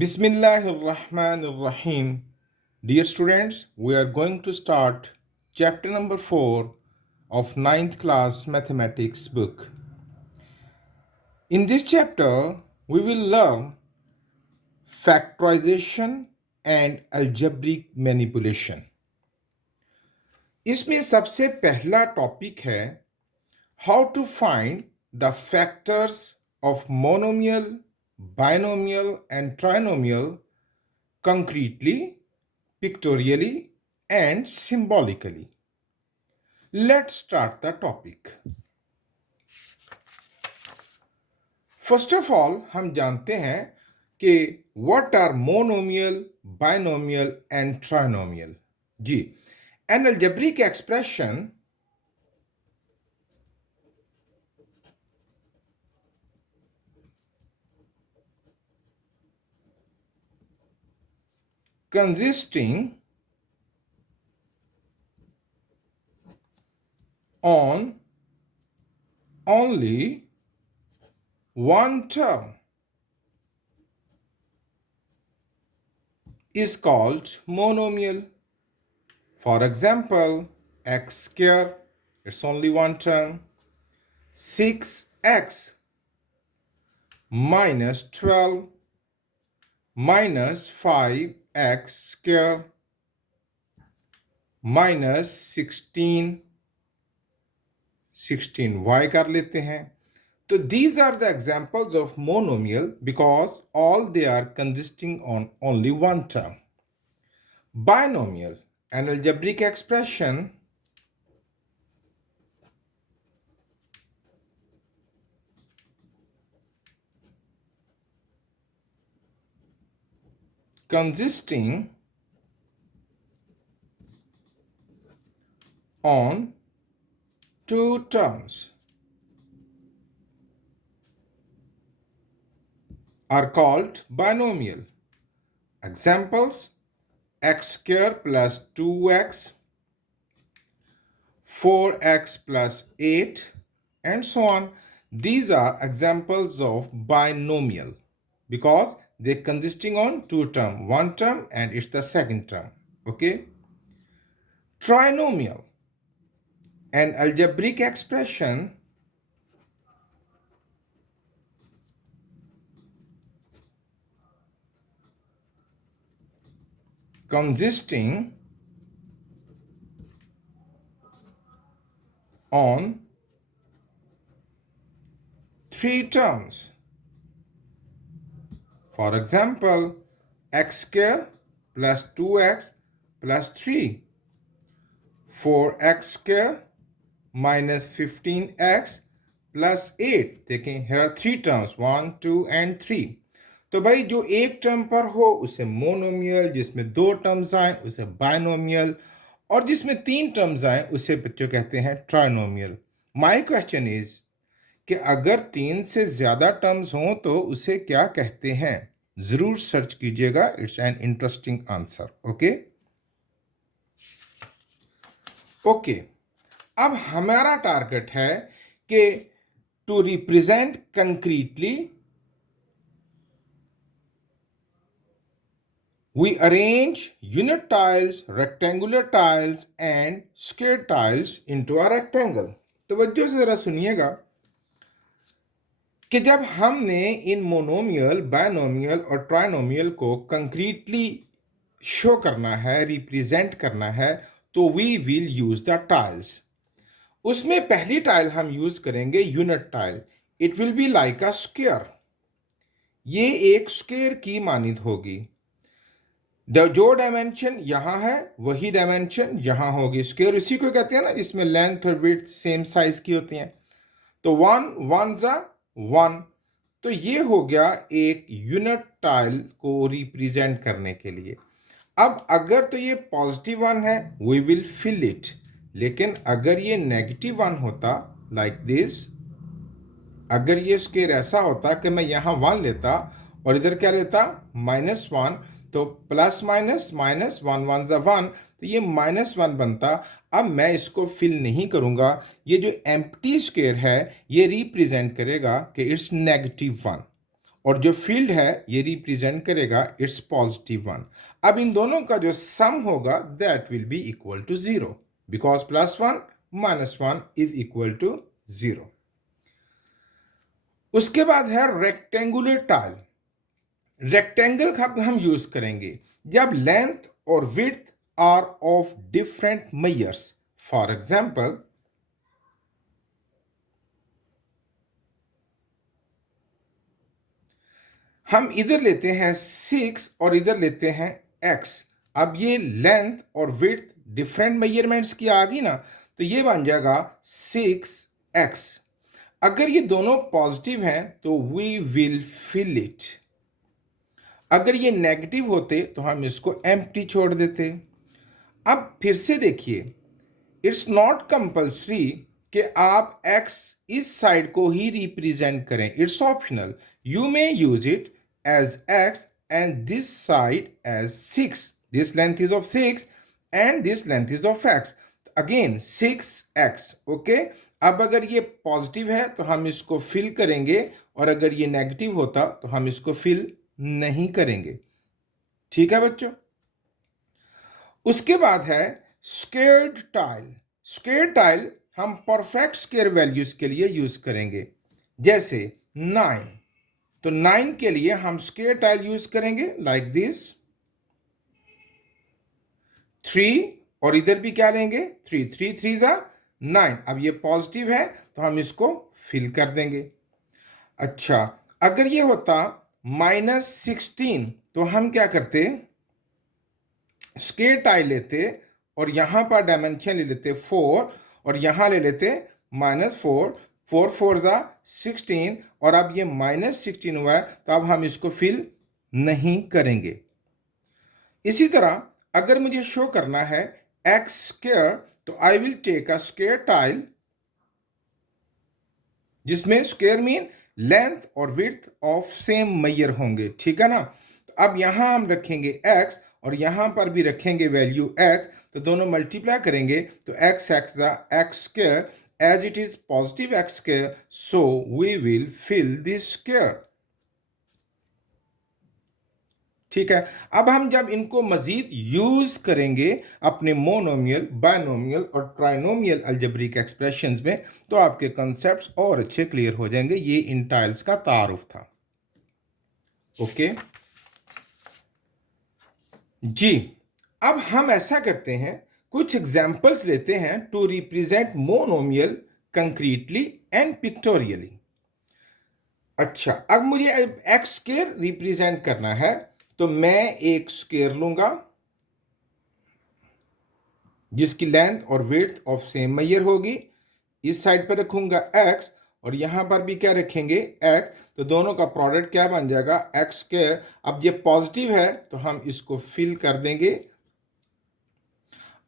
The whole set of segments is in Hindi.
Bismillahirrahmanirrahim. Dear students, we are going to start chapter number 4 of ninth class mathematics book. In this chapter, we will learn factorization and algebraic manipulation. इसमें सबसे पहला टॉपिक है how to find the factors of monomial, binomial and trinomial concretely, pictorially and symbolically. Let's start the topic. First of all, हम जानते हैं कि what are monomial, binomial and trinomial. Ji, an algebraic expression consisting on only one term is called monomial. For example, x square, it's only one term. 6x minus 12 minus 5x square minus 16y कर लेते हैं. So these are the examples of monomial because all they are consisting on only one term. Binomial, an algebraic expression consisting on two terms are called binomial. Examples: x square plus 2x, 4x plus 8, and so on. These are examples of binomial because they're consisting on two terms, one term and it's the second term. Okay. Trinomial, an algebraic expression consisting on three terms. For example, x square plus 2x plus 3, 4x square minus 15x plus 8. देखें, here are three terms, 1, 2 and 3. तो भाई जो एक टर्म पर हो उसे मोनोमियल, जिसमें दो टर्म्स आए उसे बाइनोमियल, और जिसमें तीन टर्म्स आए उसे बच्चों कहते हैं ट्राइनोमियल. माय क्वेश्चन इज कि अगर तीन से ज़्यादा टर्म्स हों तो उसे क्या कहते हैं? ज़रूर सर्च कीजिएगा, it's an interesting answer. Okay, अब हमारा टारगेट है कि to represent concretely we arrange unit tiles, rectangular tiles and square tiles into a rectangle. तवज्जो से ज़रा सुनिएगा कि जब हमने इन मोनोमियल, बाइनोमियल और ट्राइनोमियल को कंक्रीटली शो करना है, रिप्रेजेंट करना है, तो we will use the tiles. उसमें पहली टाइल हम यूज करेंगे unit tile. It will be like a square. ये एक स्क्वायर की मानिद होगी. जो डायमेंशन यहाँ है वही डायमेंशन यहाँ होगी. स्क्वायर उसी को कहते हैं ना जिसमें लेंथ और विड्थ सेम साइज की होती हैं. तो 1 1 ज़ा 1. तो ये हो गया एक यूनिट टाइल को रिप्रेजेंट करने के लिए. अब अगर तो ये पॉजिटिव वन है वी विल फिल इट, लेकिन अगर ये नेगेटिव वन होता लाइक दिस, अगर ये स्क्वायर ऐसा होता कि मैं यहाँ 1 लेता और इधर क्या लेता -1, तो प्लस माइनस माइनस 1 1 ज़ा 1, तो ये -1 बनता. अब मैं इसको फिल नहीं करूँगा. ये जो एम्प्टी स्क्वायर है ये रिप्रेजेंट करेगा कि इट्स -1. और जो फील्ड है ये रिप्रेजेंट करेगा इट्स +1। अब इन दोनों का जो सम होगा that will be equal to 0 because +1 -1 is equal to 0। उसके बाद है रेक्टेंगुलर टाइल। रेक्टेंगल का हम यूज करेंगे जब लेंथ और width are of different measures. For example, हम इधर लेते हैं 6 और इधर लेते हैं x। अब ये लेंथ और विड्थ डिफरेंट मेजरमेंट्स की आ गई ना, तो ये बन जाएगा 6x। अगर ये दोनों पॉजिटिव हैं तो वी विल फिल इट। अगर ये नेगेटिव होते तो हम इसको एम्प्टी छोड़ देते। अब फिर से देखिए, इट्स नॉट कंपल्सरी कि आप x इस साइड को ही रिप्रेजेंट करें, it's optional. You may use it as x and this side as 6। This length is of 6 and this length is of x। Again 6x। Okay, अब अगर ये पॉजिटिव है तो हम इसको फिल करेंगे और अगर ये नेगेटिव होता तो हम इसको फिल नहीं करेंगे। ठीक है बच्चों। उसके बाद है स्क्वेयर्ड टाइल। स्क्वेयर टाइल हम परफेक्ट स्क्वेयर वैल्यूज के लिए यूज करेंगे, जैसे 9। तो 9 के लिए हम स्क्वेयर टाइल यूज करेंगे लाइक दिस। 3 और इधर भी क्या लेंगे 3, 3 3 9। अब ये पॉजिटिव है तो हम इसको फिल कर देंगे। अच्छा, अगर ये होता -16 तो हम क्या करते, स्क्वेयर टाइल लेते और यहां पर डायमेंशन ले लेते 4 और यहां ले लेते -4। 4 4 16 और अब ये -16 हुआ है तो अब हम इसको फिल नहीं करेंगे। इसी तरह अगर मुझे शो करना है x स्क्वायर तो I will take a square tile जिसमें स्क्वायर मीन लेंथ और विड्थ ऑफ सेम मेजर होंगे। ठीक है ना। तो अब यहां हम रखेंगे x और यहां पर भी रखेंगे वैल्यू x, तो दोनों मल्टीप्लाई करेंगे तो x x square as it is positive x square, so we will fill this square. ठीक है। अब हम जब इनको मजीद यूज करेंगे अपने मोनोमियल, बायनोमियल और ट्राइनोमियल अलजेब्रिक एक्सप्रेशंस में तो आपके कॉन्सेप्ट्स और अच्छे क्लियर हो जाएंगे। ये इन टाइल्स का तारुफ था। ओके जी, अब हम ऐसा करते हैं, कुछ एग्जाम्पल्स लेते हैं to represent monomial concretely and pictorially. अच्छा, अब मुझे एक्स स्क्वायर रिप्रेजेंट करना है तो मैं एक स्क्वायर लूंगा जिसकी लेंथ और विड्थ ऑफ सेम मेजर होगी। इस साइड पर रखूंगा x और यहां पर भी क्या रखेंगे x, तो दोनों का प्रोडक्ट क्या बन जाएगा एक्स स्क्वायर। अब ये पॉजिटिव है तो हम इसको फिल कर देंगे।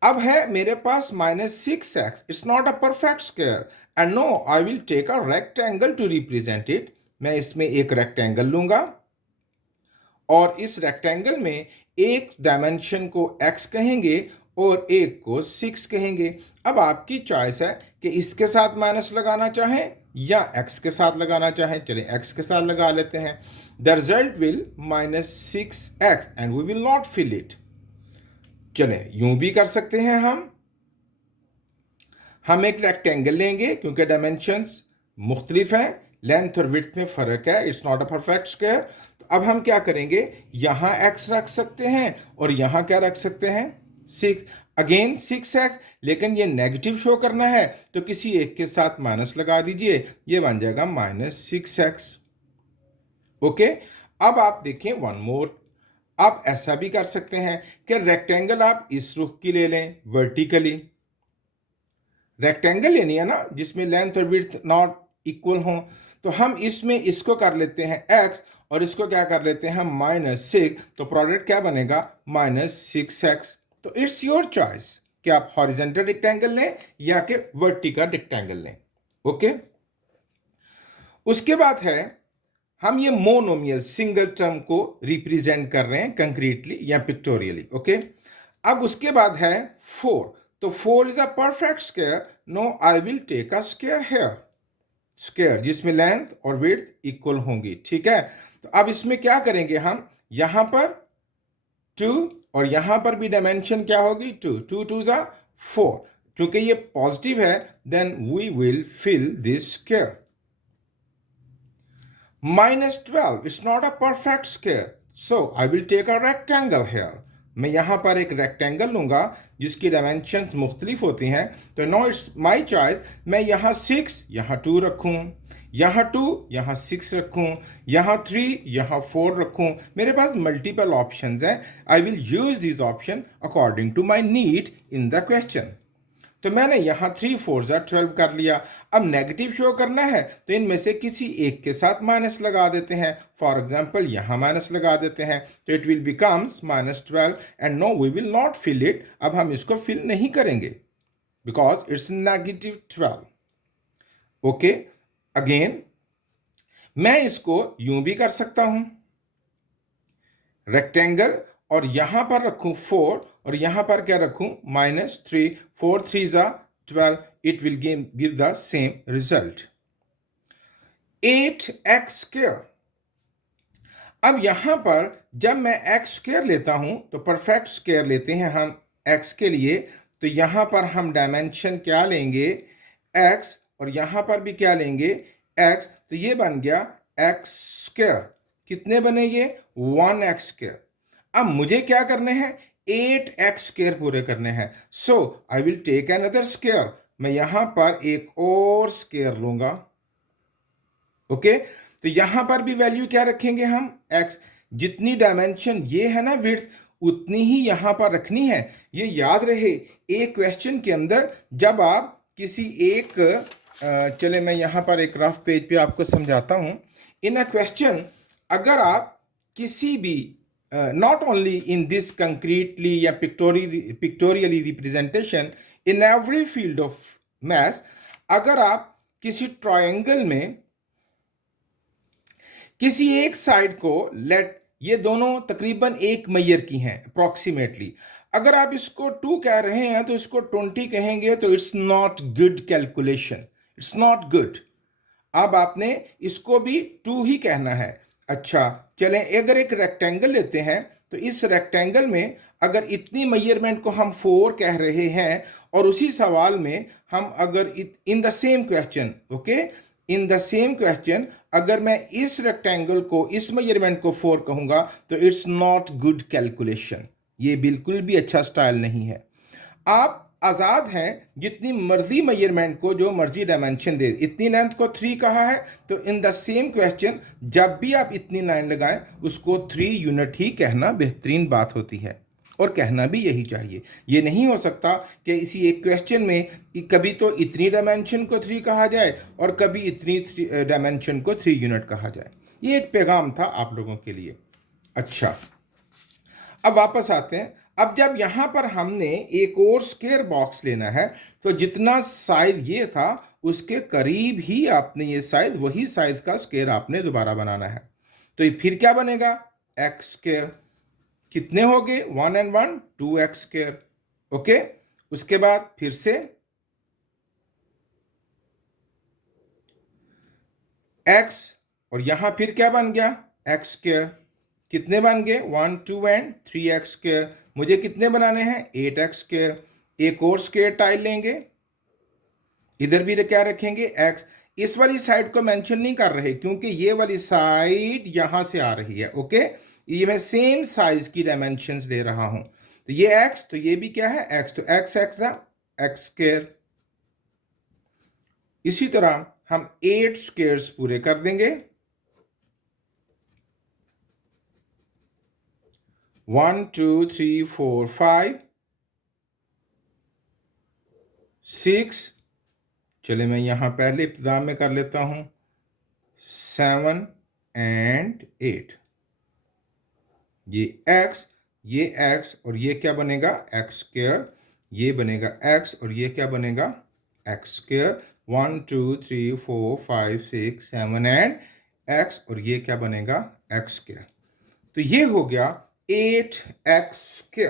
अब है मेरे पास -6x, it's not a perfect square and now I will take a rectangle to represent it. मैं इसमें एक रेक्टेंगल लूंगा और इस रेक्टेंगल में एक डायमेंशन को x कहेंगे और एक को 6 कहेंगे। अब आपकी चॉइस है कि इसके साथ माइनस लगाना चाहें या x के साथ लगाना चाहें। चलिए x के साथ लगा लेते हैं। The result will -6x and we will not fill it. चलें यूं भी कर सकते हैं, हम एक रेक्टेंगल लेंगे क्योंकि डायमेंशंस मुख्तलिफ हैं, लेंथ और विड्थ में फ़र्क है, it's not a perfect square. तो अब हम क्या करेंगे, यहाँ x रख सकते हैं और यहाँ क्या रख सकते हैं 6। अगेन 6x, लेकिन ये नेगेटिव शो करना है तो किसी एक के साथ माइनस लगा दीजिए, ये बन जाएगा -6x। ओके, अब आप देखें वन मोर। आप ऐसा भी कर सकते हैं कि रेक्टेंगल आप इस रुख की ले लें वर्टिकली। रेक्टेंगल लेनी है ना जिसमें लेंथ और विड्थ नॉट इक्वल हो, तो हम इसमें इसको कर लेते हैं x और इसको क्या कर लेते हैं -6, तो प्रोडक्ट क्या बनेगा -6x। तो इट्स योर चॉइस कि आप हॉरिजेंटल रेक्टेंगल लें या कि वर्टिकल रेक्टेंगल लें। ओके, उसके बाद है हम ये मोनोमियल सिंगल टर्म को रिप्रेजेंट कर रहे हैं कंक्रीटली या पिक्टोरियली। ओके, अब उसके बाद है 4। तो 4 is a perfect square, now I will take a square here, square जिसमें लेंथ और विड्थ इक्वल होंगी। ठीक है, तो तो अब इसमें क्या करेंगे हम, यहां पर 2 और यहां पर भी डायमेंशन क्या होगी 2, 2 2 जा 4। क्योंकि ये पॉजिटिव है, then we will fill this square. -12 it's not a perfect square, so I will take a rectangle here. मैं यहां पर एक रेक्टेंगल लूंगा जिसकी डायमेंशंस मुख्तलिफ होती हैं। तो नो इट्स माई चॉइस, मैं यहां 6 यहां 2 रखूं, यहाँ 2 यहाँ 6 रखूं, यहाँ 3 यहाँ 4 रखूं। मेरे पास मल्टीपल ऑप्शंस हैं। I will use this option according to my need in the question. तो मैंने यहाँ 3 4 जा 12 कर लिया। अब नेगेटिव शो करना है तो इनमें से किसी एक के साथ माइनस लगा देते हैं। फॉर एग्जाम्पल यहाँ माइनस लगा देते हैं, तो it will becomes -12 and now we will not fill it. अब हम इसको फिल नहीं करेंगे बिकॉज इट्स -12। ओके, अगेन मैं इसको यूं भी कर सकता हूं, रेक्टेंगल, और यहां पर रखूं 4 और यहां पर क्या रखूं -3, 4 3 जा 12, it will give the same result 8x²। अब यहां पर जब मैं x² लेता हूं तो परफेक्ट स्क्वायर लेते हैं हम x के लिए। तो यहां पर हम डायमेंशन क्या लेंगे x, और यहां पर भी क्या लेंगे x। तो ये बन गया x²। कितने बने ये 1x²। अब मुझे क्या करने हैं 8x² पूरे करने हैं। So I will take another square. मैं यहां पर एक और स्क्वायर लूंगा। ओके, तो यहां पर भी वैल्यू क्या रखेंगे हम x। जितनी डायमेंशन ये है ना विड्थ, उतनी ही यहां पर रखनी है। ये याद रहे, एक क्वेश्चन के अंदर जब आप किसी एक चले मैं यहां पर एक रफ पेज पे आपको समझाता हूं। इन अ क्वेश्चन, अगर आप किसी भी not only in this concretely या pictorially representation, in every field of maths, अगर आप किसी ट्रायंगल में किसी एक साइड को लेट, ये दोनों तकरीबन 1 मैयर की हैं अप्रॉक्सीमेटली, अगर आप इसको 2 कह रहे हैं तो इसको 20 कहेंगे, तो it's not good calculation, it's not good. अब आपने इसको भी 2 ही कहना है। अच्छा चलें, अगर एक रेक्टेंगल लेते हैं तो इस रेक्टेंगल में अगर इतनी मेजरमेंट को हम 4 कह रहे हैं, और उसी सवाल में हम अगर in the same question, okay, in the same question अगर मैं इस रेक्टेंगल को, इस मेजरमेंट को 4 कहूंगा, तो इट्स नॉट गुड कैलकुलेशन। ये बिल्कुल भी अच्छा स्टाइल नहीं है। आप आज़ाद हैं जितनी मर्जी मेजरमेंट को जो मर्जी डायमेंशन दे। इतनी लेंथ को 3 कहा है, तो इन द सेम क्वेश्चन जब भी आप इतनी लाइन लगाएं उसको 3 यूनिट ही कहना बेहतरीन बात होती है, और कहना भी यही चाहिए। ये नहीं हो सकता कि इसी एक क्वेश्चन में कभी तो इतनी डायमेंशन को 3 कहा जाए और कभी इतनी डायमेंशन को 3 यूनिट कहा जाए। ये एक पैगाम था आप लोगों के लिए। अच्छा, अब वापस आते हैं। अब जब यहां पर हमने एक और स्क्वायर बॉक्स लेना है, तो जितना साइज ये था उसके करीब ही आपने ये साइज, वही साइज का स्क्वायर आपने दोबारा बनाना है। तो ये फिर क्या बनेगा x²। कितने हो गए 1 and 1 2x²। ओके, उसके बाद फिर से x, और यहां फिर क्या बन गया x²। कितने बन गए 1 2 and 3x²। मुझे कितने बनाने हैं 8x²। एक और स्क्वायर टाइल लेंगे, इधर भी क्या रखेंगे x। इस वाली साइड को मेंशन नहीं कर रहे क्योंकि ये वाली साइड यहां से आ रही है। ओके, ये मैं सेम साइज की डायमेंशंस ले रहा हूं। तो ये x, तो ये भी क्या है x, तो x x²। इसी तरह हम 8 स्क्वायर्स पूरे कर देंगे। 1 2 3 4 5 6, चले मैं यहां पहले इब्तिदा में कर लेता हूं 7 and 8। ये x और ये क्या बनेगा x²। ये बनेगा x और ये क्या बनेगा x²। 1 2 3 4 5 6 7 एंड x, और ये क्या बनेगा x²। तो ये हो गया 8x²।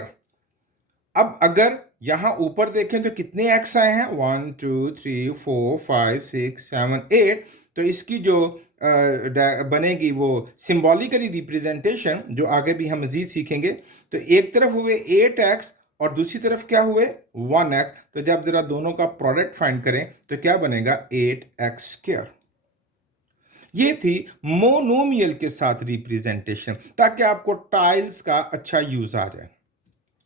अब अगर यहां ऊपर देखें तो कितने x आए हैं 1 2 3 4 5 6 7 8। तो इसकी जो बनेगी वो सिंबॉलिकली रिप्रेजेंटेशन, जो आगे भी हम मजीद सीखेंगे। तो एक तरफ हुए 8x और दूसरी तरफ क्या हुए 1x। तो जब जरा दोनों का प्रोडक्ट फाइंड करें तो क्या बनेगा 8x²। ये थी मोनोमियल के साथ रिप्रेजेंटेशन, ताकि आपको टाइल्स का अच्छा यूज आ जाए।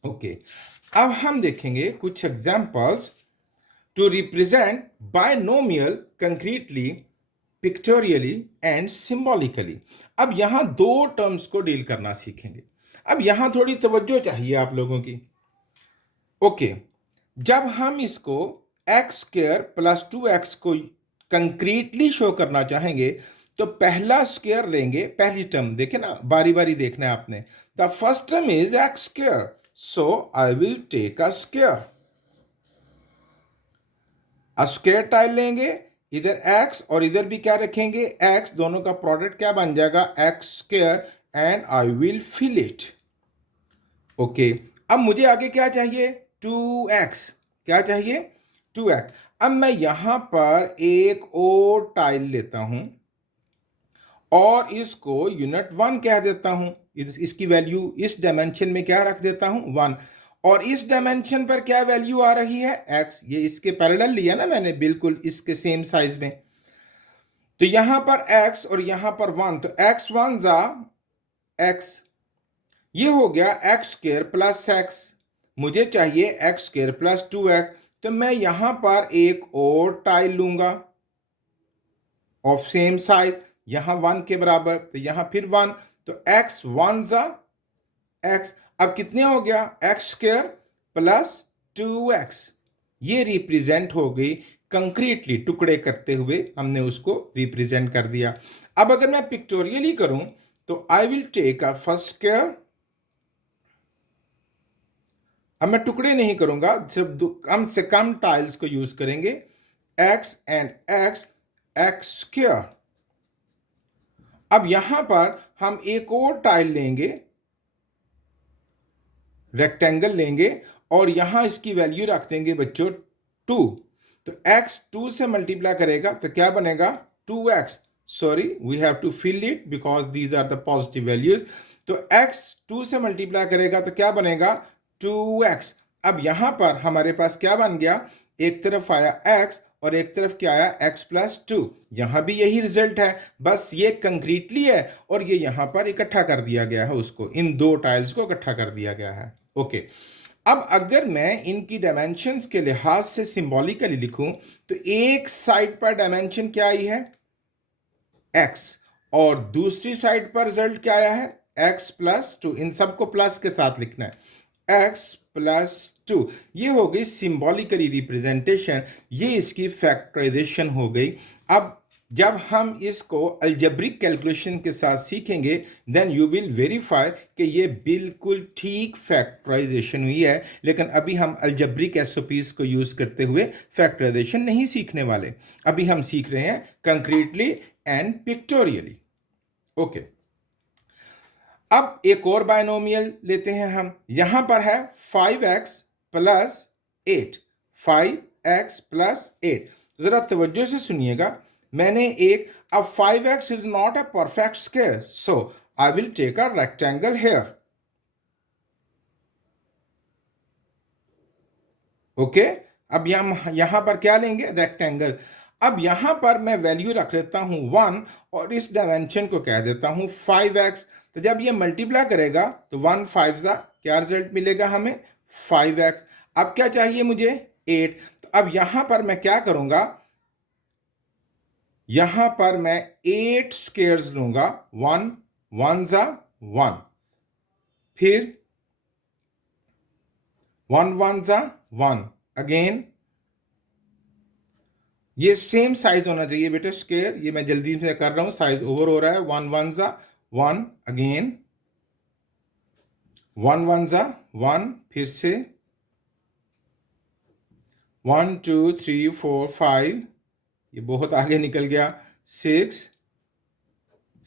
ओके, अब हम देखेंगे कुछ examples to represent binomial concretely, pictorially and symbolically. अब यहां दो टर्म्स को डील करना सीखेंगे। अब यहां थोड़ी तवज्जो चाहिए आप लोगों की। ओके, जब हम इसको x² + 2x को कंक्रीटली शो करना चाहेंगे तो पहला स्क्वायर लेंगे, पहली टर्म देखे ना, बारी बारी देखना है आपने। The first term is x², so I will take a square. Square tile लेंगे, इधर x और इधर भी क्या रखेंगे x, दोनों का प्रोडक्ट क्या बन जाएगा x² and I will fill it. Okay, अब मुझे आगे क्या चाहिए 2x। क्या चाहिए 2x। अब मैं यहां पर एक और टाइल लेता हूं और इसको यूनिट 1 कह देता हूं। इसकी वैल्यू इस डायमेंशन में क्या रख देता हूं 1, और इस डायमेंशन पर क्या वैल्यू आ रही है x। ये इसके पैरेलल लिया ना मैंने, बिल्कुल इसके सेम साइज में। तो यहां पर x और यहां पर 1, तो x1 जा x, ये हो गया x² + x। मुझे चाहिए x² + 2x। तो मैं यहां पर एक और टाइल लूंगा ऑफ सेम साइज, यहां 1 के बराबर, तो यहां फिर 1, तो x1 जा x। अब कितने हो गया x² + 2x। ये रिप्रेजेंट हो गई कंक्रीटली, टुकड़े करते हुए हमने उसको रिप्रेजेंट कर दिया। अब अगर मैं पिक्टोरियली करूं तो I will take a first square. अब मैं टुकड़े नहीं करूंगा, सिर्फ कम से कम टाइल्स को यूज करेंगे, x एंड x, x²। अब यहां पर हम एक और टाइल लेंगे, रेक्टेंगल लेंगे, और यहां इसकी वैल्यू रख देंगे बच्चों 2। तो x 2 से मल्टीप्लाई करेगा तो क्या बनेगा 2x। Sorry, we have to fill it because these are the positive values. तो x 2 से मल्टीप्लाई करेगा तो क्या बनेगा 2x। अब यहां पर हमारे पास क्या बन गया, एक तरफ आया x और एक तरफ क्या आया x + 2। यहां भी यही रिजल्ट है, बस ये कंक्रीटली है और ये यहां पर इकट्ठा कर दिया गया है, उसको इन दो टाइल्स को इकट्ठा कर दिया गया है। ओके, अब अगर मैं इनकी डायमेंशंस के लिहाज से सिंबॉलिकली लिखूं तो एक साइड पर डायमेंशन क्या आई है x, और दूसरी साइड पर रिजल्ट क्या आया है x + 2। इन सबको प्लस के साथ लिखना है, x + 2। ये हो गई सिंबॉलिकली रिप्रेजेंटेशन, ये इसकी फैक्टराइजेशन हो गई। अब जब हम इसको अलजेब्रिक कैलकुलेशन के साथ सीखेंगे देन यू विल वेरीफाई कि ये बिल्कुल ठीक फैक्टराइजेशन हुई है। लेकिन अभी हम अलजेब्रिक एसओपीज को यूज करते हुए फैक्टराइजेशन नहीं सीखने वाले, अभी हम सीख रहे हैं कंक्रीटली एंड पिक्टोरियली। ओके, अब एक और बायनोमियल लेते हैं हम। यहां पर है 5x + 8, 5x + 8। जरा तवज्जो से सुनिएगा, मैंने एक, अब 5x is not a perfect square, so I will take a rectangle here. Okay, अब यहां पर क्या लेंगे रेक्टेंगल। अब यहां पर मैं वैल्यू रख लेता हूं 1 और इस डायमेंशन को कह देता हूं 5x। तो जब ये मल्टीप्लाई करेगा तो 1 5 जा क्या रिजल्ट मिलेगा हमें 5x। अब क्या चाहिए मुझे 8। तो अब यहां पर मैं क्या करूंगा, यहां पर मैं 8 स्क्वायर्स लूंगा, 1 1 जा 1, फिर 1 1 जा 1 अगेन। ये सेम साइज होना चाहिए बेटे स्क्वायर, ये मैं जल्दी से कर रहा हूं, साइज ओवर हो रहा है। 1 1 जा 1 अगेन, 1 1 जा 1, फिर से 1 2 3 4 5, ये बहुत आगे निकल गया, 6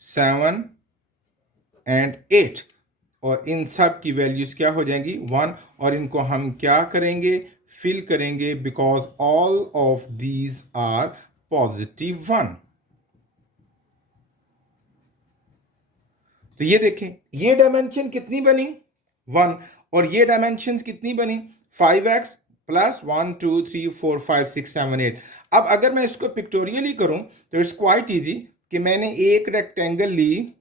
7 एंड 8, और इन सब की वैल्यूज क्या हो जाएंगी 1, और इनको हम क्या करेंगे फिल करेंगे because all of these are +1। तो ये देखें, ये डायमेंशन कितनी बनी 1, और ये डायमेंशन कितनी बनी 5x प्लस 1 2 3 4 5 6 7 8। अब अगर मैं इसको पिक्टोरियली करूं तो इट्स क्वाइट इजी कि मैंने एक रेक्टेंगल ली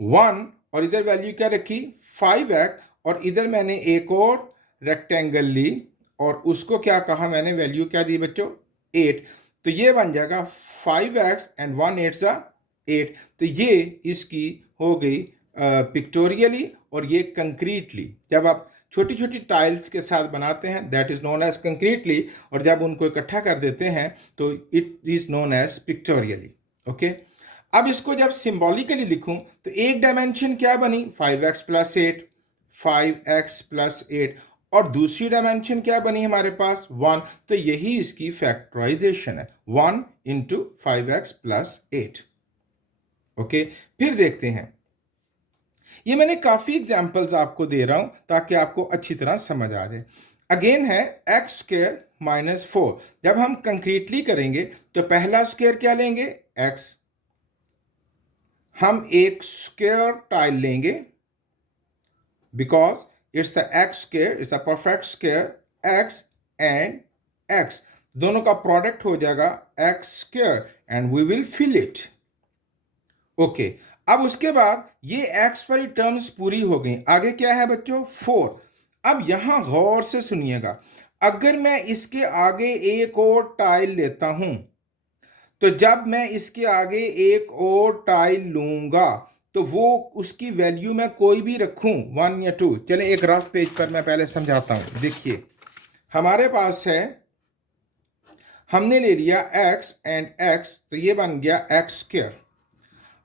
1 और इधर वैल्यू क्या रखी 5x, और इधर मैंने एक और रेक्टेंगल ली और उसको क्या कहा मैंने, वैल्यू क्या दी बच्चों 8। तो ये बन जाएगा 5x एंड 1 8 सा 8। तो ये इसकी हो गई पिक्टोरियली, और ये कंक्रीटली। जब आप छोटी छोटी टाइल्स के साथ बनाते हैं that is known as concretely, और जब उनको इकट्ठा कर देते हैं तो it is known as pictorially. Okay, अब इसको जब सिंबॉलिकली लिखूं तो एक डायमेंशन क्या बनी 5x प्लस 8, 5x प्लस 8, और दूसरी डायमेंशन क्या बनी हमारे पास 1। तो यही इसकी फैक्टराइजेशन है, 1 इंटू 5x प्लस 8। ओके, फिर देखते हैं, ये मैंने काफी एग्जाम्पल्स आपको दे रहा हूं ताकि आपको अच्छी तरह समझ आ जाए। अगेन है एक्स स्क्वायर माइनस 4। जब हम कंक्रीटली करेंगे तो पहला स्क्वायर क्या लेंगे x, हम एक स्क्वायर टाइल लेंगे because it's the x square, it's the perfect square, x and x दोनों का प्रोडक्ट हो जाएगा x square and we will fill it. Okay, अब उसके बाद ये एक्स वाली टर्म्स पूरी हो गई, आगे क्या है बच्चों 4। अब यहां गौर से सुनिएगा, अगर मैं इसके आगे एक और टाइल लेता हूं तो जब मैं इसके आगे एक और टाइल लूंगा तो वो उसकी वैल्यू मैं कोई भी रखूं 1 या 2। चले एक रफ पेज पर मैं पहले समझाता हूं। देखिए हमारे पास है, हमने ले लिया x एंड x, तो ये बन गया एक्स स्क्वायर।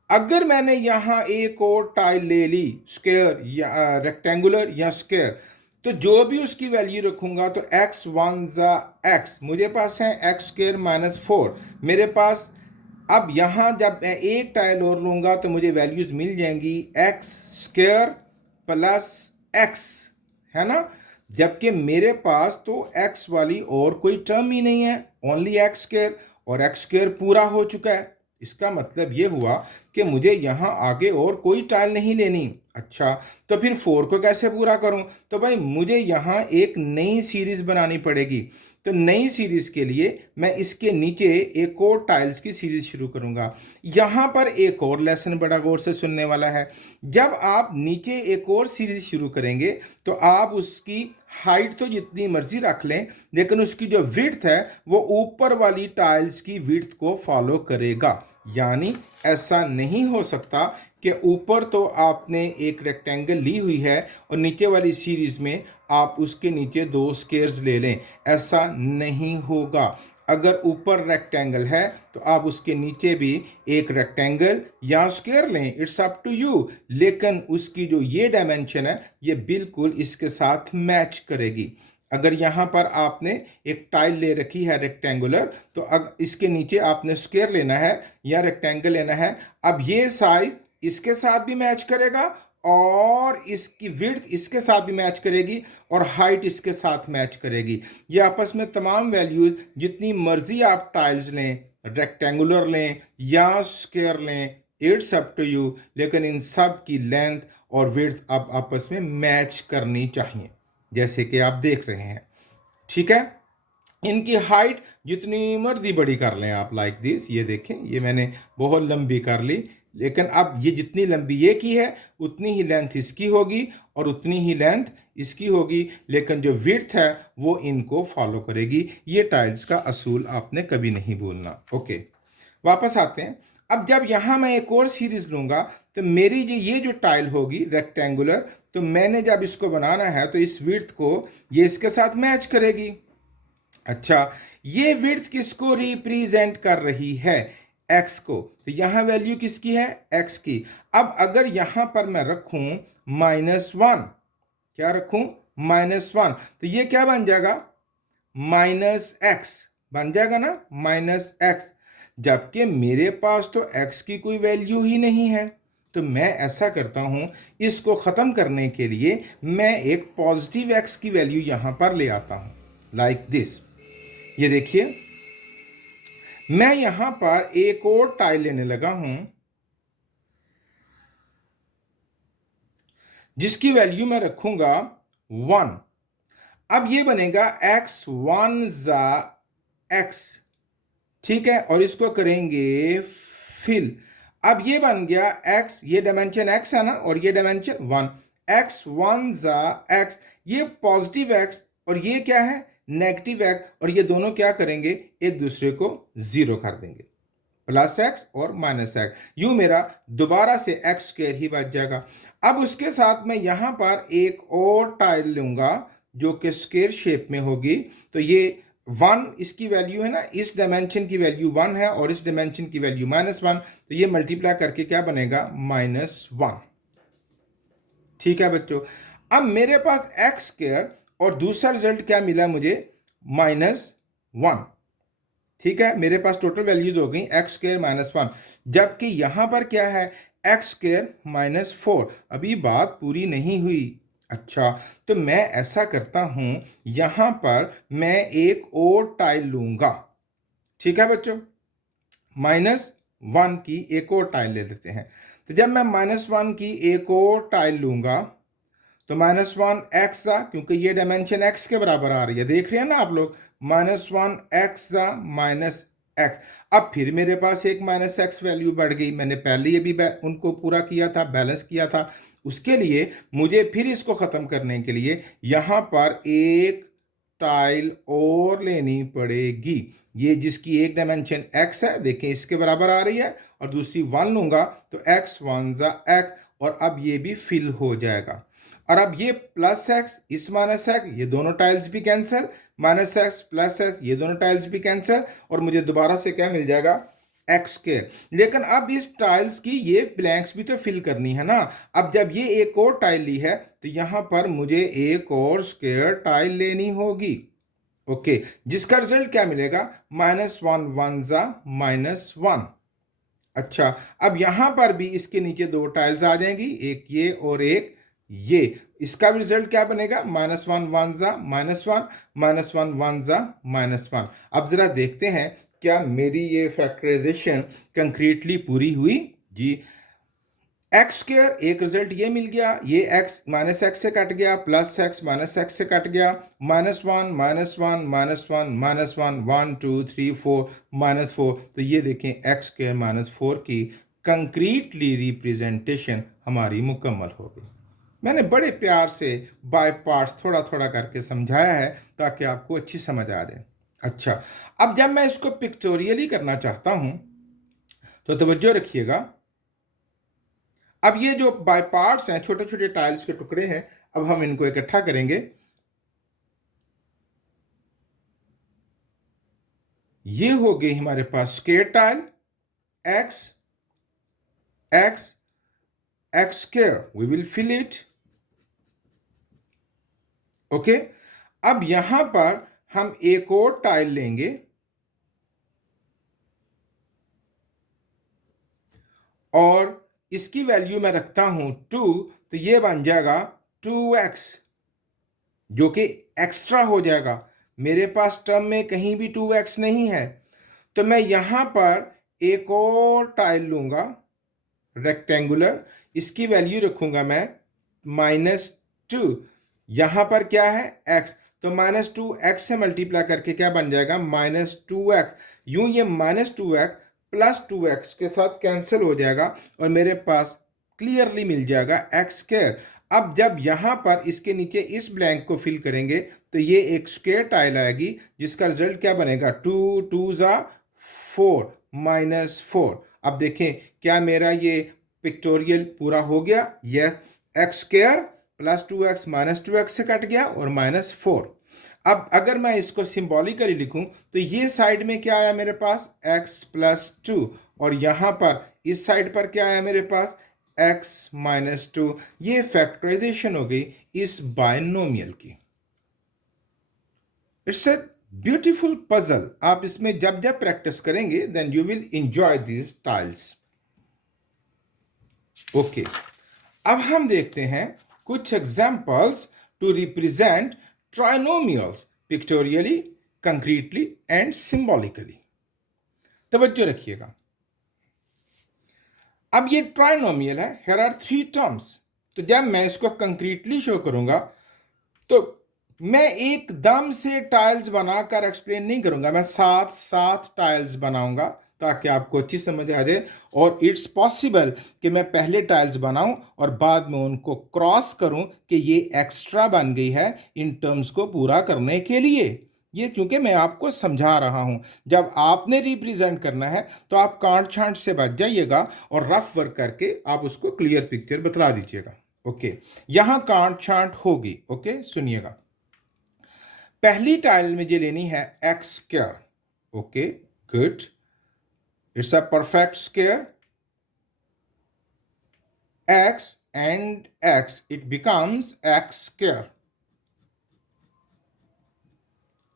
अगर मैंने यहां एक और टाइल ले ली स्क्वायर या रेक्टेंगुलर या स्क्वायर, तो जो भी उसकी वैल्यू रखूंगा तो x 1 ज़ा x, मुझे पास है एक्स स्क्वायर माइनस 4 मेरे पास। अब यहां जब मैं एक टाइल और लूंगा तो मुझे वैल्यूज मिल जाएंगी एक्स स्क्वायर प्लस x, है ना, जबकि मेरे पास तो x वाली और कोई टर्म ही नहीं है, ओनली एक्स स्क्वायर, और एक्स स्क्वायर पूरा हो चुका है। इसका मतलब ये हुआ कि मुझे यहाँ आगे और कोई टाइल नहीं लेनी। अच्छा, तो फिर 4 को कैसे पूरा करूं, तो भाई मुझे यहाँ एक नई सीरीज बनानी पड़ेगी। तो नई सीरीज के लिए मैं इसके नीचे एक और टाइल्स की सीरीज शुरू करूंगा। यहाँ पर एक और लेसन बड़ा गौर से सुनने वाला है, जब आप नीचे एक और सीरीज शुरू करेंगे तो आप उसकी हाइट तो जितनी मर्जी रख लें, लेकिन उसकी जो विड्थ है वो ऊपर वाली टाइल्स की विड्थ को फॉलो करेगा। यानी ऐसा नहीं हो सकता कि ऊपर तो आपने एक रेक्टेंगल ली हुई है और नीचे वाली सीरीज में आप उसके नीचे 2 स्क्वायर्स ले लें, ऐसा नहीं होगा। अगर ऊपर रेक्टेंगल है तो आप उसके नीचे भी एक रेक्टेंगल या स्क्वायर लें, इट्स अप टू यू, लेकिन उसकी जो ये डायमेंशन है ये बिल्कुल इसके साथ मैच करेगी। अगर यहाँ पर आपने एक टाइल ले रखी है रेक्टेंगुलर, तो अगर इसके नीचे आपने स्क्वायर लेना है या रेक्टेंगल लेना है, अब ये साइज इसके साथ भी मैच करेगा और इसकी विड्थ इसके साथ भी मैच करेगी और हाइट इसके साथ मैच करेगी। ये आपस में तमाम वैल्यूज जितनी मर्जी आप टाइल्स लें, रेक्टेंगुलर लें या स्क्वायर लें, इट्स अप टू यू, लेकिन इन सब की लेंथ और विड्थ आप आपस में मैच करनी चाहिए, जैसे कि आप देख रहे हैं। ठीक है, इनकी हाइट जितनी मर्जी बड़ी कर लें आप, लाइक दिस, ये देखें ये मैंने बहुत लंबी कर ली, लेकिन अब ये जितनी लंबी ये की है उतनी ही लेंथ इसकी होगी और उतनी ही लेंथ इसकी होगी, लेकिन जो विड्थ है वो इनको फॉलो करेगी। ये टाइल्स का असूल आपने कभी नहीं भूलना। ओके, वापस आते हैं। अब जब यहाँ मैं एक और सीरीज लूँगा तो मेरी जो ये जो टाइल होगी रेक्टेंगुलर, तो मैंने जब इसको बनाना है तो इस विड्थ को ये इसके साथ मैच करेगी। अच्छा, ये विड्थ किसको रिप्रेजेंट कर रही है, x को, तो यहां वैल्यू किसकी है x की। अब अगर यहां पर मैं रखूं -1, क्या रखूं -1, तो ये क्या बन जाएगा -x बन जाएगा ना, -x, जबकि मेरे पास तो x की कोई वैल्यू ही नहीं है। तो मैं ऐसा करता हूं, इसको खत्म करने के लिए मैं एक पॉजिटिव x की वैल्यू यहां पर ले आता हूं, लाइक दिस। ये देखिए मैं यहां पर एक और टाइल लेने लगा हूं जिसकी वैल्यू मैं रखूंगा 1। अब ये बनेगा एक्स वन ज़ा एक्स, ठीक है, और इसको करेंगे फिल। अब ये बन गया एक्स, ये डायमेंशन एक्स है ना, और ये डायमेंशन 1, एक्स वन ज़ा एक्स, ये पॉजिटिव एक्स और ये क्या है नेगेटिव एक्स, और ये दोनों क्या करेंगे एक दूसरे को जीरो कर देंगे, प्लस एक्स और माइनस एक्स, यूं मेरा दोबारा से एक्स स्क्वायर ही बच जाएगा। अब उसके साथ मैं यहां पर एक और टाइल लूंगा जो कि स्क्वायर शेप में होगी, तो ये 1 इसकी वैल्यू है ना, इस डायमेंशन की वैल्यू 1 है और इस डायमेंशन की वैल्यू -1, तो ये मल्टीप्लाई करके क्या बनेगा -1। ठीक है बच्चों, अब मेरे पास एक्स स्क्वायर और दूसरा रिजल्ट क्या मिला मुझे -1। ठीक है, मेरे पास टोटल वैल्यूज हो गई एक्स स्क्वायर -1, जबकि यहां पर क्या है एक्स स्क्वायर -4। अभी बात पूरी नहीं हुई। अच्छा, तो मैं ऐसा करता हूं, यहां पर मैं एक और टाइल लूंगा। ठीक है बच्चों, -1 की एक और टाइल ले लेते हैं। तो जब मैं -1 की एक और टाइल लूंगा तो -1 एक्स था, क्योंकि ये डायमेंशन एक्स के बराबर आ रही है, देख रहे हैं ना आप लोग, -1 एक्स था माइनस एक्स। अब फिर मेरे पास एक -x वैल्यू बढ़ गई, मैंने पहले ये भी उनको पूरा किया था, बैलेंस किया था। उसके लिए मुझे फिर इसको ख़त्म करने के लिए यहाँ पर एक टाइल और लेनी पड़ेगी, ये जिसकी एक डायमेंशन x है, देखें इसके बराबर आ रही है, और दूसरी 1 लूंगा तो x वन ज़ा x, और अब ये भी फिल हो जाएगा। और अब ये प्लस एक्स इस माइनस एक्स, ये दोनों टाइल्स भी cancel, minus x plus x ये दोनों टाइल्स भी कैंसिल, और मुझे दोबारा से क्या मिल जाएगा एक्स स्क्वायर। लेकिन अब इस टाइल्स की ये ब्लैंक्स भी तो फिल करनी है ना। अब जब ये एक और टाइल ली है तो यहां पर मुझे एक और स्क्वायर टाइल लेनी होगी। ओके, जिसका रिजल्ट क्या मिलेगा -1 वन ज़ा -1। अच्छा, अब यहां पर भी इसके नीचे दो टाइल्स आ जाएंगी, एक ये और एक ये। इसका भी रिजल्ट क्या बनेगा -1 वन ज़ा -1, -1 वन ज़ा -1। अब जरा देखते हैं क्या मेरी ये फैक्टराइजेशन कंक्रीटली पूरी हुई जी। एक्स स्क्वायर एक रिजल्ट ये मिल गया, ये एक्स -x से कट गया, प्लस एक्स -x से कट गया, -1 -1 -1 -1 1 2 3 4 -4। तो ये देखें एक्स स्क्वायर -4 की कंक्रीटली रिप्रेजेंटेशन हमारी मुकम्मल हो गई। मैंने बड़े प्यार से बाय पार्ट्स थोड़ा थोड़ा करके समझाया है ताकि आपको अच्छी समझ आ जाए। अच्छा, अब जब मैं इसको पिक्टोरियली करना चाहता हूं तो तवज्जो रखिएगा। अब ये जो बाय पार्ट्स हैं, छोटे छोटे टाइल्स के टुकड़े हैं, अब हम इनको इकट्ठा करेंगे। ये हो गई हमारे पास square tile, x x x square, we will fill it. Okay, अब यहां पर हम एक और टाइल लेंगे और इसकी वैल्यू मैं रखता हूं 2, तो ये बन जाएगा 2x, जो कि एक्स्ट्रा हो जाएगा। मेरे पास टर्म में कहीं भी 2x नहीं है, तो मैं यहां पर एक और टाइल लूंगा रेक्टेंगुलर, इसकी वैल्यू रखूंगा मैं -2। यहां पर क्या है x, तो -2x से मल्टीप्लाई करके क्या बन जाएगा -2x। यूं ये -2x प्लस 2x के साथ कैंसिल हो जाएगा और मेरे पास क्लियरली मिल जाएगा एक्स स्क्वायर। अब जब यहां पर इसके नीचे इस ब्लैंक को फिल करेंगे तो ये एक स्क्वायर टाइल आएगी, जिसका रिजल्ट क्या बनेगा 2 2 ज़ा 4 -4। अब देखें क्या मेरा ये पिक्टोरियल पूरा हो गया। Yes, x square plus 2x -2x से कट गया और -4। अब अगर मैं इसको सिंबॉलिकली लिखूं तो ये साइड में क्या आया मेरे पास x + 2, और यहां पर इस साइड पर क्या आया मेरे पास x - 2। ये फैक्टराइजेशन हो गई इस बायनोमियल की। It's a beautiful puzzle. आप इसमें जब जब प्रैक्टिस करेंगे then you will enjoy these tiles. Okay, अब हम देखते हैं कुछ examples to represent trinomials pictorially, concretely and symbolically. तवज्जो रखिएगा। अब ये ट्राइनोमियल है, हियर आर 3 टर्म्स तो जब मैं इसको कंक्रीटली शो करूंगा तो मैं एकदम से टाइल्स बनाकर एक्सप्लेन नहीं करूंगा, मैं साथ साथ टाइल्स बनाऊंगा ताकि आपको अच्छी समझ आ जाए। और इट्स पॉसिबल कि मैं पहले टाइल्स बनाऊं और बाद में उनको क्रॉस करूं कि ये एक्स्ट्रा बन गई है इन टर्म्स को पूरा करने के लिए। ये क्योंकि मैं आपको समझा रहा हूं। जब आपने रिप्रेजेंट करना है तो आप कांट छांट से बच जाइएगा और रफ वर्क करके आप उसको क्लियर पिक्चर बतला दीजिएगा। ओके, यहां कांट छांट होगी। ओके, सुनिएगा। पहली टाइल मुझे लेनी है x square. Okay, good, it's a perfect square. x and x, it becomes x square.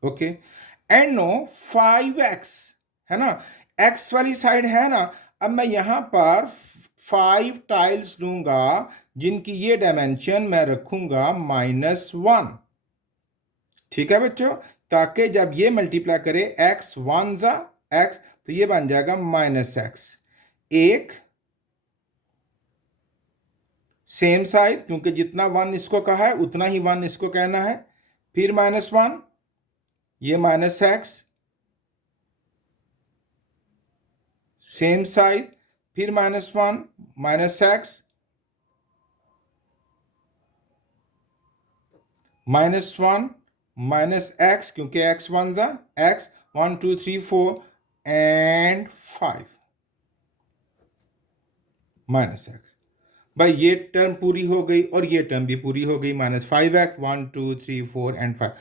Okay, and now 5x है ना, x वाली साइड है ना। अब मैं यहां पर 5 टाइल्स लूंगा जिनकी ये डायमेंशन मैं रखूंगा -1। ठीक है बच्चों, ताकि जब ये मल्टीप्लाई करे x 1 जा x तो ये बन जाएगा -x। एक सेम साइड, क्योंकि जितना 1 इसको कहा है उतना ही 1 इसको कहना है। फिर -1, ये -x, सेम साइड, फिर -1 -x, -1 -x, क्योंकि x 1 जा x, 1 2 3 4 एंड 5 -x। भाई ये टर्म पूरी हो गई और ये टर्म भी पूरी हो गई, -5x, 1 2 3 4 एंड 5।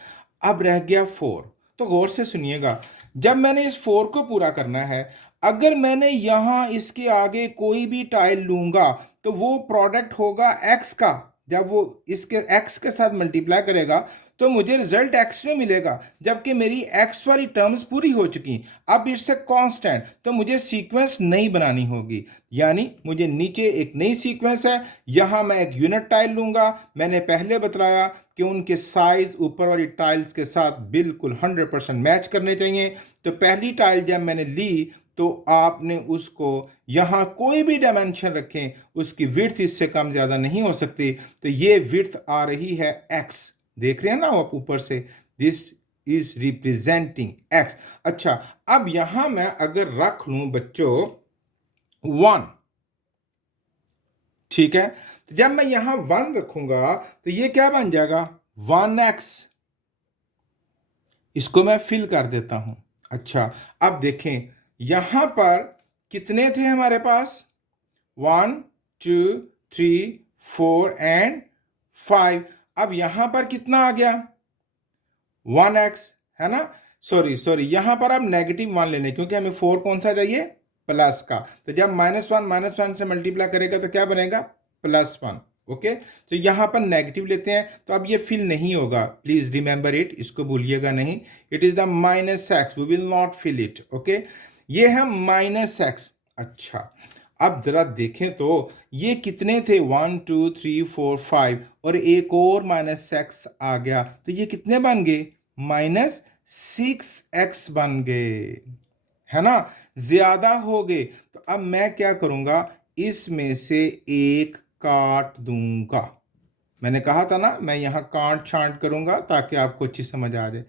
अब रह गया 4। तो गौर से सुनिएगा, जब मैंने इस 4 को पूरा करना है, अगर मैंने यहां इसके आगे कोई भी टाइल लूंगा तो वो प्रोडक्ट होगा x का। जब वो इसके x के साथ मल्टीप्लाई करेगा तो मुझे रिजल्ट x में मिलेगा, जबकि मेरी x वाली टर्म्स पूरी हो चुकी। अब इट्स ए कांस्टेंट, तो मुझे सीक्वेंस नई बनानी होगी। यानी मुझे नीचे एक नई सीक्वेंस है, यहां मैं एक यूनिट टाइल लूंगा। मैंने पहले बताया कि उनके साइज ऊपर वाली टाइल्स के साथ बिल्कुल 100% मैच करने चाहिए। तो पहली टाइल जब मैंने ली तो आपने उसको यहां कोई भी डायमेंशन रखें, उसकी विड्थ इससे कम ज्यादा नहीं हो सकती। तो ये विड्थ आ रही है x, देख रहे हैं ना आप ऊपर से, दिस इज रिप्रेजेंटिंग x। अच्छा, अब यहां मैं अगर रख लूं बच्चों 1, ठीक है, तो जब मैं यहां 1 रखूंगा तो ये क्या बन जाएगा 1x। इसको मैं फिल कर देता हूं। अच्छा, अब देखें यहां पर कितने थे हमारे पास, 1 2 3 4 एंड 5। अब यहां पर कितना आ गया 1x, है ना। सॉरी सॉरी, यहां पर अब -1 लेने, क्योंकि हमें 4 कौन सा चाहिए, प्लस का। तो जब -1 से मल्टीप्लाई करेगा तो क्या बनेगा +1। ओके, तो यहां पर नेगेटिव लेते हैं तो अब ये फिल नहीं होगा, प्लीज रिमेंबर इट, इसको भूलिएगा नहीं। It is the -x, we will not fill it. Okay, ये है -x। अच्छा, अब जरा देखें तो ये कितने थे 1 2 3 4 5 और एक और -x आ गया, तो ये कितने बन गए -6x बन गए, है ना, ज्यादा हो गए। तो अब मैं क्या करूंगा, इसमें से एक काट दूंगा। मैंने कहा था ना मैं यहां काट छांट करूंगा ताकि आपको अच्छी समझ आ जाए।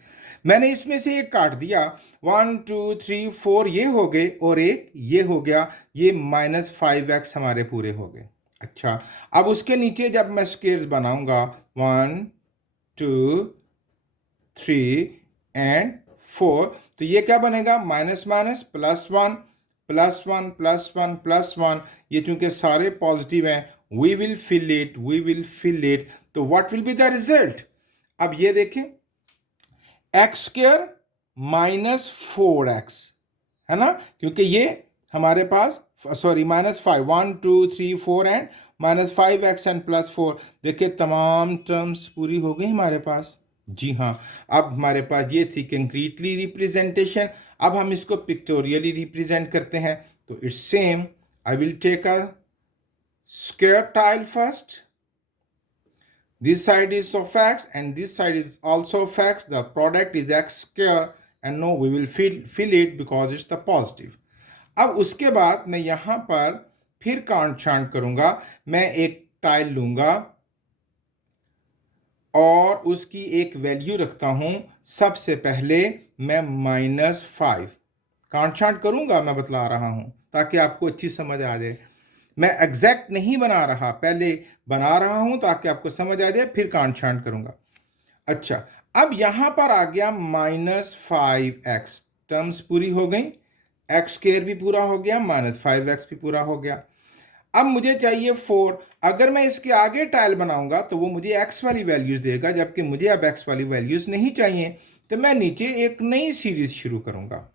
मैंने इसमें से एक काट दिया, 1 2 3 4 ये हो गए और एक ये हो गया, ये -5x हमारे पूरे हो गए। अच्छा, अब उसके नीचे जब मैं स्क्वेयर्स बनाऊंगा 1 2 3 एंड 4, तो ये क्या बनेगा +1 +1 +1 ये चूंकि सारे पॉजिटिव हैं, वी विल फिल इट। तो what will be the result, अब ये देखें x² -4x, है ना, क्योंकि ये हमारे पास सॉरी -5 1 2 3 4 एंड -5x एंड +4। देखिए तमाम टर्म्स पूरी हो गई हमारे पास। जी हाँ, अब हमारे पास ये थी कंक्रीटली रिप्रेजेंटेशन। अब हम इसको पिक्टोरियली रिप्रेजेंट करते हैं। तो it's same, I will take a square tile first, this side is of x and this side is also of x, the product is x square and no we will fill it because it's the positive। अब उसके बाद मैं यहां पर फिर कांट छांट करूंगा, मैं एक टाइल लूंगा और उसकी एक वैल्यू रखता हूं। सबसे पहले मैं -5 कांट छांट करूंगा, मैं बतला रहा हूं ताकि आपको अच्छी समझ आ जाए। मैं एग्जैक्ट नहीं बना रहा, पहले बना रहा हूं ताकि आपको समझ आ जाए, फिर कांट छांट करूंगा। अच्छा, अब यहां पर आ गया -5x, टर्म्स पूरी हो गई, एक्स स्क्वायर भी पूरा हो गया, -5x भी पूरा हो गया। अब मुझे चाहिए 4। अगर मैं इसके आगे टाइल बनाऊंगा तो वो मुझे x वाली वैल्यूज देगा, जबकि मुझे अब x वाली वैल्यूज नहीं चाहिए। तो मैं नीचे एक नई सीरीज शुरू करूंगा।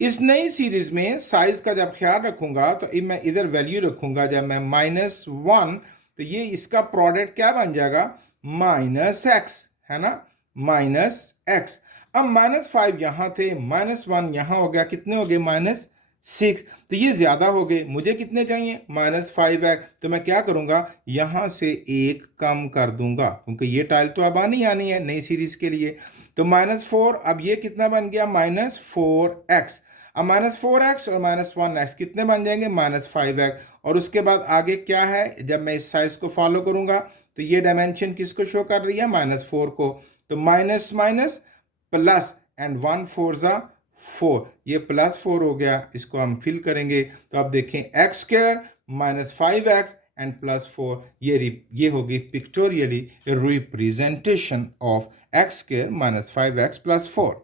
इस नई सीरीज में साइज का जब ख्याल रखूंगा तो मैं इधर वैल्यू रखूंगा। जब मैं -1, तो ये इसका प्रोडक्ट क्या बन जाएगा, -x, है ना, -x। अब -5 यहां थे, -1 यहां हो गया, कितने हो गए, -6। तो ये ज्यादा हो गए, मुझे कितने चाहिए, -5x। तो मैं क्या करूंगा, यहां से एक कम कर दूंगा, क्योंकि ये टाइल तो अब आनी है नई सीरीज के लिए। तो -4, अब ये कितना बन गया, -4x। अब -4x और -1x कितने बन जाएंगे, -5x। और उसके बाद आगे क्या है, जब मैं इस साइज को फॉलो करूंगा तो ये डायमेंशन किसको शो कर रही है, -4 को। तो माइनस माइनस प्लस, एंड 1 4 ज़ा 4, ये +4 हो गया। इसको हम फिल करेंगे तो आप देखें एक्स स्क्वायर -5x एंड +4, ये होगी pictorially representation of x square -5x +4।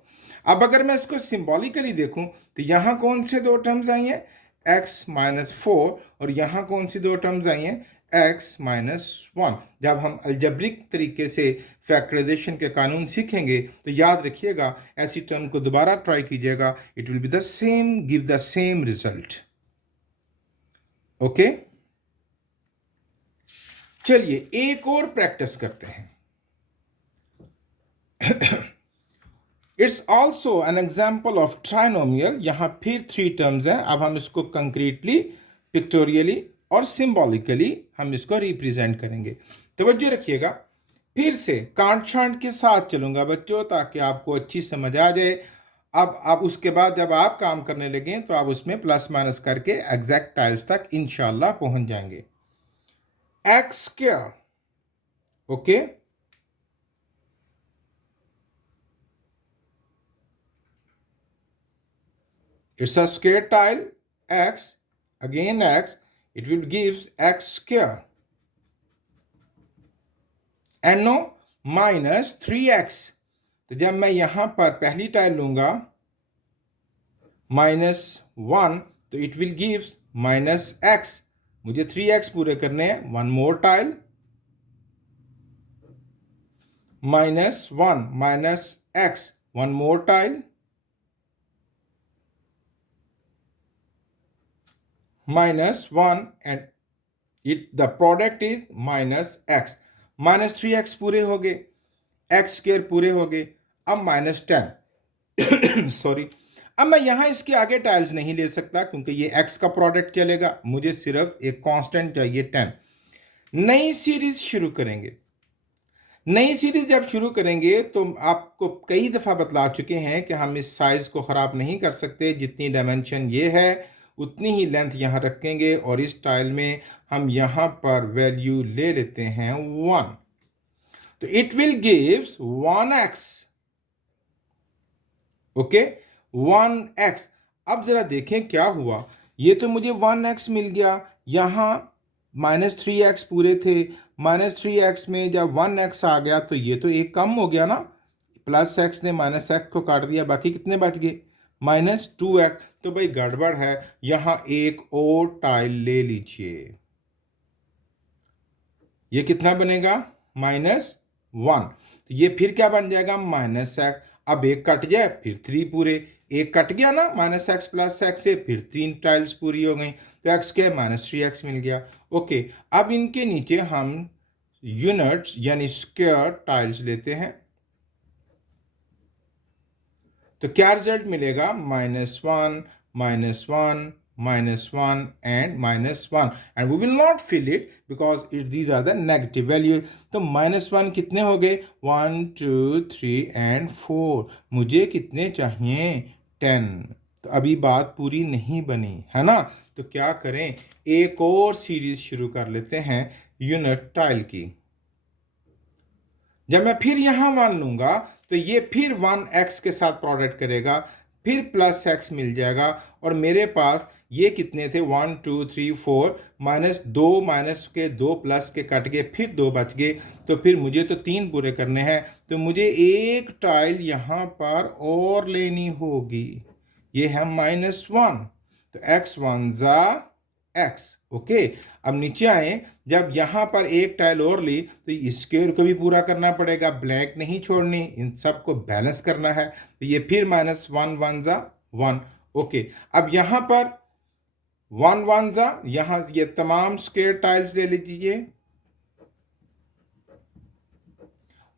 अब अगर मैं इसको सिंबॉलिकली देखूं तो यहां कौन से दो टर्म्स आई हैं, x -4, और यहां कौन सी दो टर्म्स आई हैं, x -1। जब हम अलजेब्रिक तरीके से फैक्टराइजेशन के कानून सीखेंगे तो याद रखिएगा, ऐसी टर्म को दोबारा ट्राई कीजिएगा, it will be the same, give the same result. Okay, चलिए एक और प्रैक्टिस करते हैं। It's also an example of trinomial. यहां फिर 3 टर्म्स हैं। अब हम इसको कंक्रीटली, पिक्टोरियली और सिंबॉलिकली हम इसको रिप्रेजेंट करेंगे। तवज्जो रखिएगा, फिर से कांट छांट के साथ चलूंगा बच्चों, ताकि आपको अच्छी समझ आ जाए। अब उसके बाद जब आप काम करने लगें तो आप उसमें प्लस माइनस करके एग्जैक्ट टाइल्स तक इंशाल्लाह पहुंच जाएंगे। X square, okay, it's a square tile, x, again x, it will gives x square, and now -3x। तो जब मैं यहां पर पहली टाइल लूंगा -1, तो इट विल गिव्स -x। मुझे 3x पूरे करने हैं, one more tile, -1 -x, one more tile, -1, and the product is -x। -3x पूरे हो गए, एक्स स्क्वायर पूरे हो गए। अब -10 सॉरी, अब मैं यहां इसके आगे टाइल्स नहीं ले सकता क्योंकि ये x का प्रोडक्ट चलेगा, मुझे सिर्फ एक कांस्टेंट चाहिए 10। नई सीरीज शुरू करेंगे। नई सीरीज जब शुरू करेंगे तो आपको कई दफ़ा बतला चुके हैं कि हम इस साइज को ख़राब नहीं कर सकते। जितनी डायमेंशन ये है उतनी ही लेंथ यहाँ रखेंगे, और इस टाइल में हम यहाँ पर वैल्यू ले लेते हैं 1। तो it will gives 1x, okay, 1x। अब जरा देखें क्या हुआ, ये तो मुझे 1x मिल गया, यहाँ -3x पूरे थे, -3x में जब 1x आ गया तो ये तो एक कम हो गया ना, +x ने -x को काट दिया, बाकी कितने बच गए, -2x। तो भाई गड़बड़ है, यहाँ एक और टाइल ले लीजिए। ये कितना बनेगा, -1। तो ये फिर क्या बन जाएगा, -x। अब एक कट जाए फिर 3 पूरे, एक कट गया ना -x +x से, फिर 3 टाइल्स पूरी हो गई, तो x के -3x मिल गया। ओके, अब इनके नीचे हम यूनिट्स यानी स्क्वायर टाइल्स लेते हैं, तो क्या रिजल्ट मिलेगा, -1 -1 -1 and -1, and we will not fill it because these are the negative value। तो -1 कितने हो गए, 1 2 3 and 4, मुझे कितने चाहिए, 10। तो अभी बात पूरी नहीं बनी है ना, तो क्या करें, एक और सीरीज शुरू कर लेते हैं यूनिट टाइल की। जब मैं फिर यहां मान लूंगा तो ये फिर 1x के साथ प्रोडक्ट करेगा, फिर प्लस x मिल जाएगा, और मेरे पास ये कितने थे, 1 2 3 4, माइनस दो, माइनस के दो, प्लस के कट गए, फिर दो बच गए, तो फिर मुझे तो तीन पूरे करने हैं, तो मुझे एक टाइल यहां पर और लेनी होगी, ये है -1, तो x1 ज़ा x। ओके, अब नीचे आए, जब यहां पर एक टाइल और ली तो इस स्क्वायर को भी पूरा करना पड़ेगा, ब्लैक नहीं छोड़नी, इन सबको बैलेंस करना है, तो ये फिर -1 1 ज़ा 1। ओके, अब यहां पर 1 1 ज़ा, यहां ये तमाम स्क्वायर टाइल्स ले लीजिए,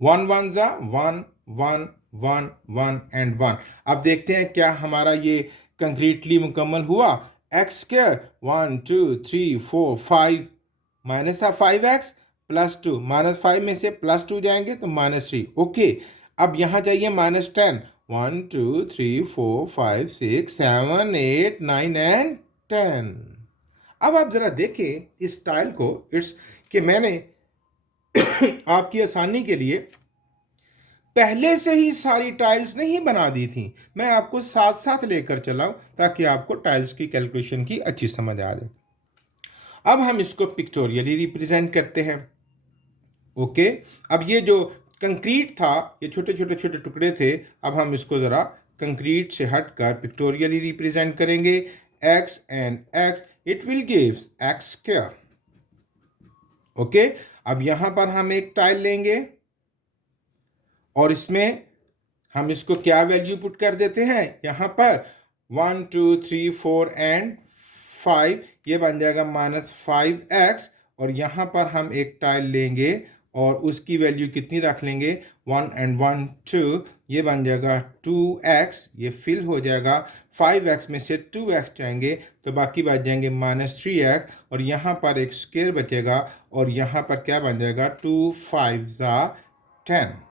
1 1 ज़ा 1 1 1 1 एंड 1। अब देखते हैं क्या हमारा ये कंक्रीटली मुकम्मल हुआ। एक्स स्क्वायर 1 2 3 4 5 माइनस था 5x +2, -5 में से +2 जाएंगे तो -3। ओके, अब यहाँ जाइए -10, 1 2 3 4 5 6 7 8 9 एंड 10। अब आप जरा देखें इस टाइल को, इट्स कि मैंने आपकी आसानी के लिए पहले से ही सारी टाइल्स नहीं बना दी थी, मैं आपको साथ साथ लेकर चला ताकि आपको टाइल्स की कैलकुलेशन की अच्छी समझ आ जाए। अब हम इसको पिक्टोरियली रिप्रेजेंट करते हैं। ओके, अब ये जो कंक्रीट था, ये छोटे छोटे छोटे टुकड़े थे, अब हम इसको ज़रा कंक्रीट से हटकर पिक्टोरियली रिप्रेजेंट करेंगे। X and x, it will gives x square. Okay, अब यहाँ पर हम एक टाइल लेंगे और इसमें हम इसको क्या वैल्यू पुट कर देते हैं, यहाँ पर 1 2 3 4 एंड 5, ये बन जाएगा -5x, और यहाँ पर हम एक टाइल लेंगे और उसकी वैल्यू कितनी रख लेंगे, 1 एंड 1 2, ये बन जाएगा 2x, ये फिल हो जाएगा, 5x में से 2x जाएंगे तो बाकी बच जाएंगे -3x, और यहाँ पर एक स्क्वायर बचेगा, और यहाँ पर क्या बन जाएगा, 2 5 ज़ा 10।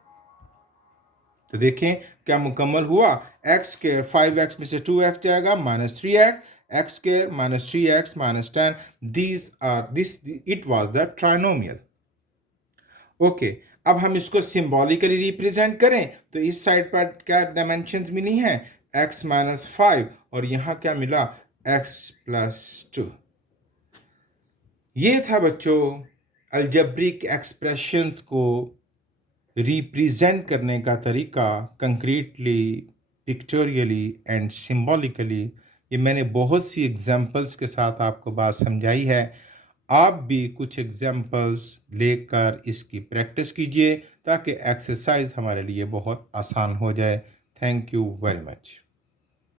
तो देखें क्या मुकम्मल हुआ, एक्स स्क्वायर 5x में से 2x जाएगा, -3x, x square -3x -10, this it was the trinomial. Okay, अब हम इसको सिंबॉलिकली रिप्रेजेंट करें तो इस साइड पर क्या डायमेंशंस मिली हैं, x -5, और यहाँ क्या मिला, x + 2। ये था बच्चों अलजेब्रिक एक्सप्रेशंस को रिप्रेजेंट करने का तरीका, कंक्रीटली, पिक्टोरियली एंड सिंबॉलिकली। ये मैंने बहुत सी एग्जांपल्स के साथ आपको बात समझाई है। आप भी कुछ एग्जांपल्स लेकर इसकी प्रैक्टिस कीजिए ताकि एक्सरसाइज हमारे लिए बहुत आसान हो जाए। Thank you very much.